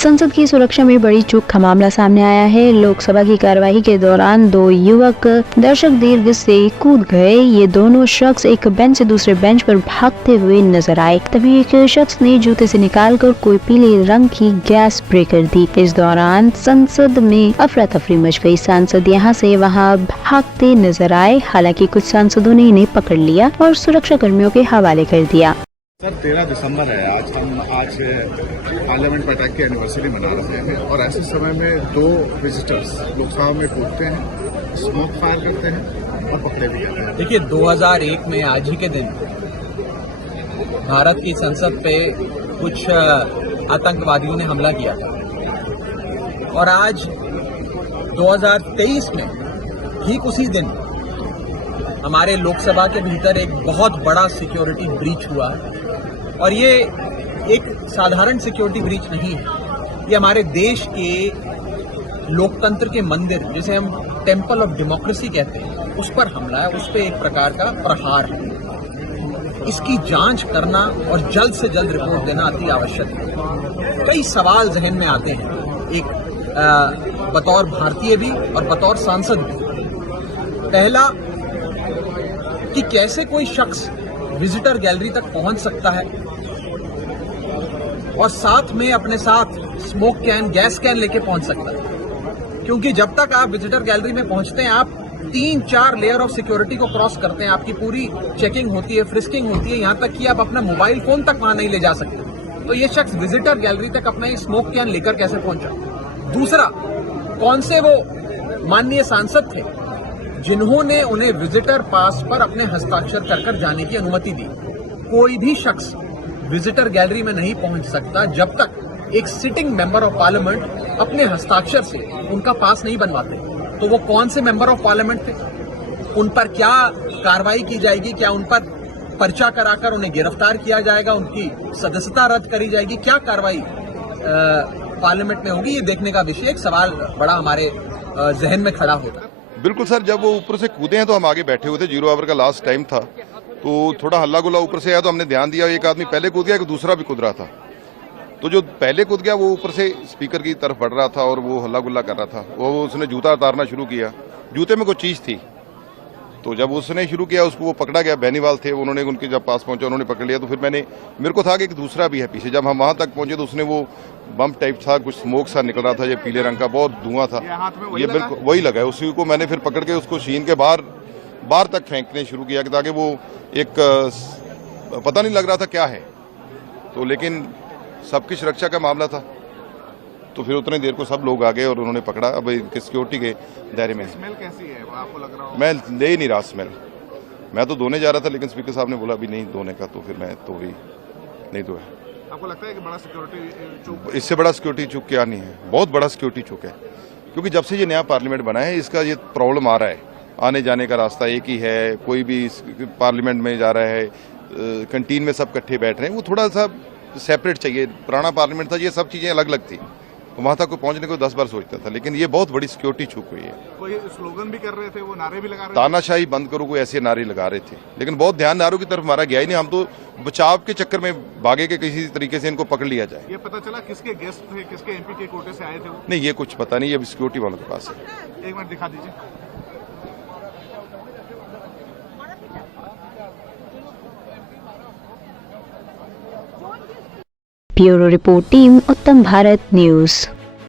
संसद की सुरक्षा में बड़ी चूक का मामला सामने आया है। लोकसभा की कार्यवाही के दौरान दो युवक दर्शक दीर्घ से कूद गए। ये दोनों शख्स एक बेंच से दूसरे बेंच पर भागते हुए नजर आए। तभी एक शख्स ने जूते से निकालकर कोई पीले रंग की गैस स्प्रे कर दी। इस दौरान संसद में अफरा तफरी मच गई। सांसद यहाँ से वहाँ भागते नजर आए। हालांकि कुछ सांसदों ने इन्हें पकड़ लिया और सुरक्षा कर्मियों के हवाले कर दिया। सर 13 दिसंबर है आज। हम आज पार्लियामेंट पर अटैक की एनिवर्सरी मना रहे हैं और ऐसे समय में दो विजिटर्स लोकसभा में कूदते हैं, स्मोक फायर करते हैं और पकड़े भी जाते हैं। देखिए 2001 में आज ही के दिन भारत की संसद पे कुछ आतंकवादियों ने हमला किया था और आज 2023 में ठीक उसी दिन हमारे लोकसभा के भीतर एक बहुत बड़ा सिक्योरिटी ब्रीच हुआ है। और ये एक साधारण सिक्योरिटी ब्रीच नहीं है, ये हमारे देश के लोकतंत्र के मंदिर, जिसे हम टेम्पल ऑफ डेमोक्रेसी कहते हैं, उस पर हमला है, उस पर एक प्रकार का प्रहार है। इसकी जांच करना और जल्द से जल्द रिपोर्ट देना अति आवश्यक है। कई सवाल जहन में आते हैं, एक बतौर भारतीय भी और बतौर सांसद भी। पहला कि कैसे कोई शख्स विजिटर गैलरी तक पहुंच सकता है और साथ में अपने साथ स्मोक कैन, गैस कैन लेके पहुंच सकता है। क्योंकि जब तक आप विजिटर गैलरी में पहुंचते हैं, आप 3-4 लेयर ऑफ सिक्योरिटी को क्रॉस करते हैं। आपकी पूरी चेकिंग होती है, फ्रिस्किंग होती है, यहां तक कि आप अपना मोबाइल फोन तक वहां नहीं ले जा सकते। तो ये शख्स विजिटर गैलरी तक अपना स्मोक कैन लेकर कैसे पहुंचा? दूसरा, कौन से वो माननीय सांसद थे जिन्होंने उन्हें विजिटर पास पर अपने हस्ताक्षर कर जाने की अनुमति दी? कोई भी शख्स विजिटर गैलरी में नहीं पहुंच सकता जब तक एक सिटिंग मेंबर ऑफ पार्लियामेंट अपने हस्ताक्षर से उनका पास नहीं बनवाते। तो वो कौन से मेंबर ऑफ पार्लियामेंट थे? उन पर क्या कार्रवाई की जाएगी? क्या उन पर पर्चा कराकर उन्हें गिरफ्तार किया जाएगा? उनकी सदस्यता रद्द करी जाएगी? क्या कार्रवाई पार्लियामेंट में होगी? ये देखने का विषय, एक सवाल बड़ा हमारे जहन में खड़ा होता है। बिल्कुल सर, जब वो ऊपर से कूदे हैं तो हम आगे बैठे हुए थे, 0 आवर का लास्ट टाइम था, तो थोड़ा हल्ला गुल्ला ऊपर से आया तो हमने ध्यान दिया। एक आदमी पहले कूद गया, एक दूसरा भी कूद रहा था। तो जो पहले कूद गया वो ऊपर से स्पीकर की तरफ बढ़ रहा था और वो हल्ला गुल्ला कर रहा था। वो उसने जूता उतारना शुरू किया, जूते में कोई चीज़ थी। तो जब उसने शुरू किया, उसको वो पकड़ा गया। बेनीवाल थे, उन्होंने उनके जब पास पहुंचा उन्होंने पकड़ लिया। तो फिर मेरे को था कि एक दूसरा भी है पीछे। जब हम वहां तक पहुंचे तो उसने वो बम टाइप था, कुछ स्मोक सा निकल रहा था, ये पीले रंग का, बहुत धुआं था, ये बिल्कुल वही लगा है। उसी को मैंने फिर पकड़ के उसको शीन के बाहर तक फेंकने शुरू किया ताकि वो एक पता नहीं लग रहा था क्या है। तो लेकिन सबकी सुरक्षा का मामला था, तो फिर उतने देर को सब लोग आ गए और उन्होंने पकड़ा। अब सिक्योरिटी के दायरे में। स्मेल कैसी है आपको लग रहा? मैं ले ही नहीं रहा स्मेल। मैं तो धोने जा रहा था, लेकिन स्पीकर साहब ने बोला अभी नहीं धोने का, तो फिर मैं तो भी नहीं धोया। आपको लगता है कि बड़ा सिक्योरिटी चूक? इससे बड़ा सिक्योरिटी चूक क्या नहीं है, बहुत बड़ा सिक्योरिटी चूक है। क्योंकि जब से ये नया पार्लियामेंट बना है, इसका ये प्रॉब्लम आ रहा है। आने जाने का रास्ता एक ही है, कोई भी पार्लियामेंट में जा रहा है, कैंटीन में सब इकट्ठे बैठ रहे हैं। वो थोड़ा सा सेपरेट चाहिए। पुराना पार्लियामेंट था, ये सब चीज़ें अलग अलग थी, तो वहाँ तक कोई पहुँचने को 10 बार सोचता था। लेकिन ये बहुत बड़ी सिक्योरिटी चूक हुई है। कोई स्लोगन भी कर रहे थे, वो नारे भी लगा रहे थे, तानाशाही बंद करो, कोई ऐसे नारे लगा रहे थे। लेकिन बहुत ध्यान नारों की तरफ हमारा गया ही नहीं। हम तो बचाव के चक्कर में भागे के किसी तरीके से इनको पकड़ लिया जाए। ये पता चला किसके गेस्ट थे, किसके एमपी के कोटे से आए थे वो? नहीं, ये कुछ पता नहीं, ये सिक्योरिटी वालों के पास है। एक मिनट दिखा दीजिए। ब्यूरो रिपोर्ट टीम, उत्तम भारत न्यूज।